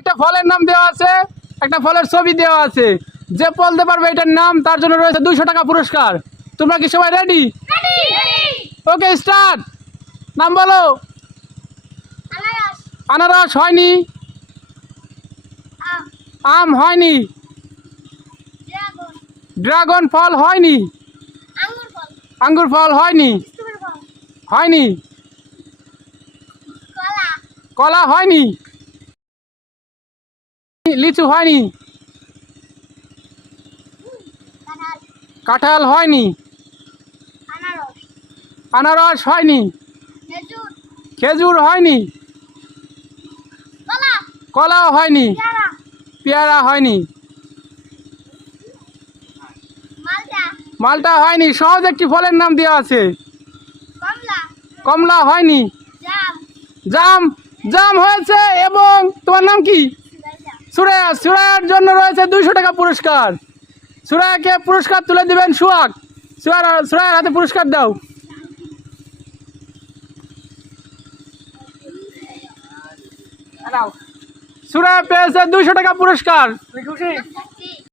একটা ফলের নাম দেওয়া আছে, একটা ফলের ছবি দেওয়া আছে। যে বলতে পারবে এটার নাম তার জন্য রয়েছে 200 টাকা পুরস্কার। তোমরা কি সবাই রেডি? ওকে, স্টার্ট। নাম বলো। আনারস হয়নি। আম হয়নি। ড্রাগন ফল হয়নি। আঙ্গুর ফল হয়নি। হয়নি। কলা হয়নি। লিচু হয়নি। কাঁঠাল হয়নি। আনারস হয়নি। খেজুর হয়নি। কলাও হয়নি। পেয়ারা হয়নি। মালটা হয়নি। সহজ একটি ফলের নাম দেওয়া আছে। কমলা হয়নি। জাম। জাম হয়েছে। এবং তোমার নাম কি? সুরায়া। সুরায়ার জন্য রয়েছে 200 টাকা পুরস্কার। সুরায়াকে পুরস্কার তুলে দিবেন সুহাগ। সুরায়ার হাতে পুরস্কার দাও। সুরায়া পেয়েছে 200 টাকা পুরস্কার।